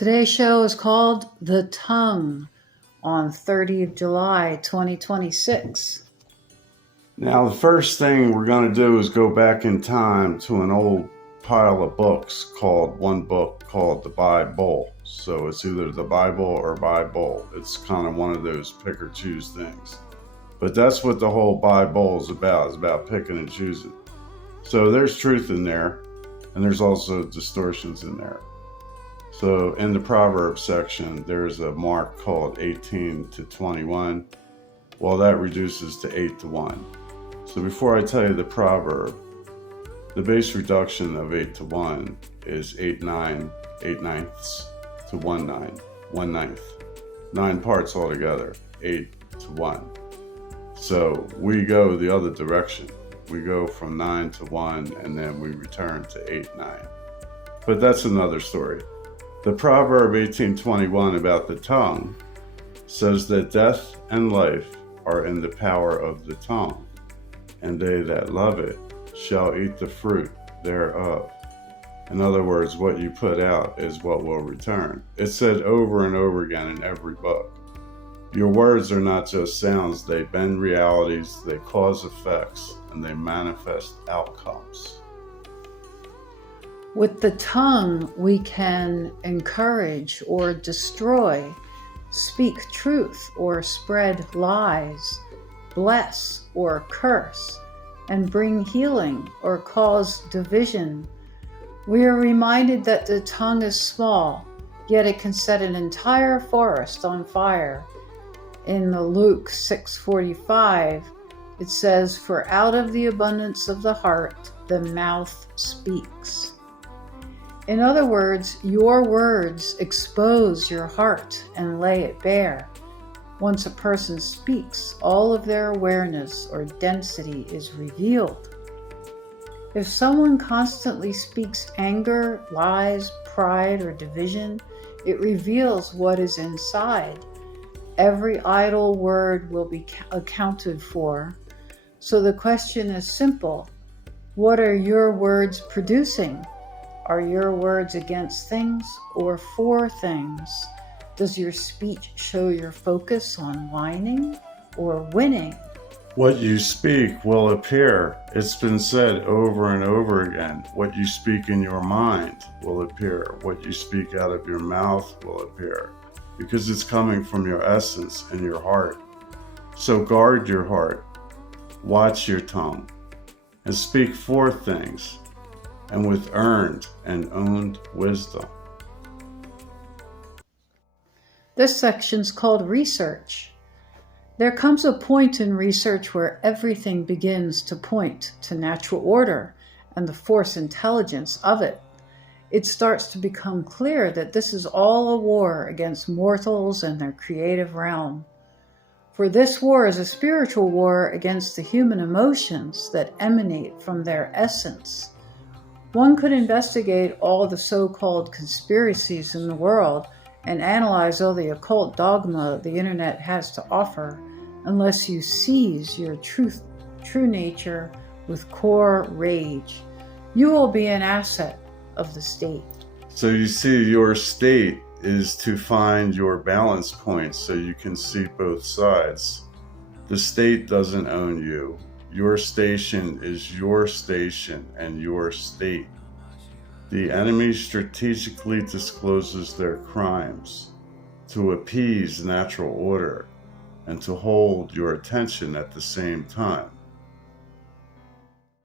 Today's show is called The Tongue on 30th July 2026. Now, the first thing we're going to do is go back in time to an old pile of books one book called the Bible. So it's either the Bible or Bible. It's kind of one of those pick or choose things. But that's what the whole Bible is about. It's about picking and choosing. So there's truth in there, and there's also distortions in there. So in the Proverbs section, there's a mark called 18 to 21. Well, that reduces to 8 to 1. So before I tell you the proverb, the base reduction of 8 to 1 is 8 ninths to 1 ninth. 9 parts altogether, 8 to 1. So we go the other direction. We go from 9 to 1 and then we return to 8, 9. But that's another story. The proverb 18:21 about the tongue says that death and life are in the power of the tongue, and they that love it shall eat the fruit thereof. In other words, what you put out is what will return. It's said over and over again in every book. Your words are not just sounds, they bend realities, they cause effects, and they manifest outcomes. With the tongue, we can encourage or destroy, speak truth or spread lies, bless or curse, and bring healing or cause division. We are reminded that the tongue is small, yet it can set an entire forest on fire. In the Luke 6:45, it says, "For out of the abundance of the heart, the mouth speaks." In other words, your words expose your heart and lay it bare. Once a person speaks, all of their awareness or density is revealed. If someone constantly speaks anger, lies, pride, or division, it reveals what is inside. Every idle word will be accounted for. So the question is simple. What are your words producing? Are your words against things or for things? Does your speech show your focus on whining or winning? What you speak will appear. It's been said over and over again. What you speak in your mind will appear. What you speak out of your mouth will appear, because it's coming from your essence and your heart. So guard your heart, watch your tongue, and speak forth things, and with earned and owned wisdom. This section's called research. There comes a point in research where everything begins to point to natural order and the force intelligence of it. It starts to become clear that this is all a war against mortals and their creative realm. For this war is a spiritual war against the human emotions that emanate from their essence. One could investigate all the so-called conspiracies in the world and analyze all the occult dogma the internet has to offer, unless you seize your true nature with core rage. You will be an asset of the state. So you see, your state is to find your balance point so you can see both sides. The state doesn't own you. Your station is your station and your state. The enemy strategically discloses their crimes to appease natural order and to hold your attention at the same time.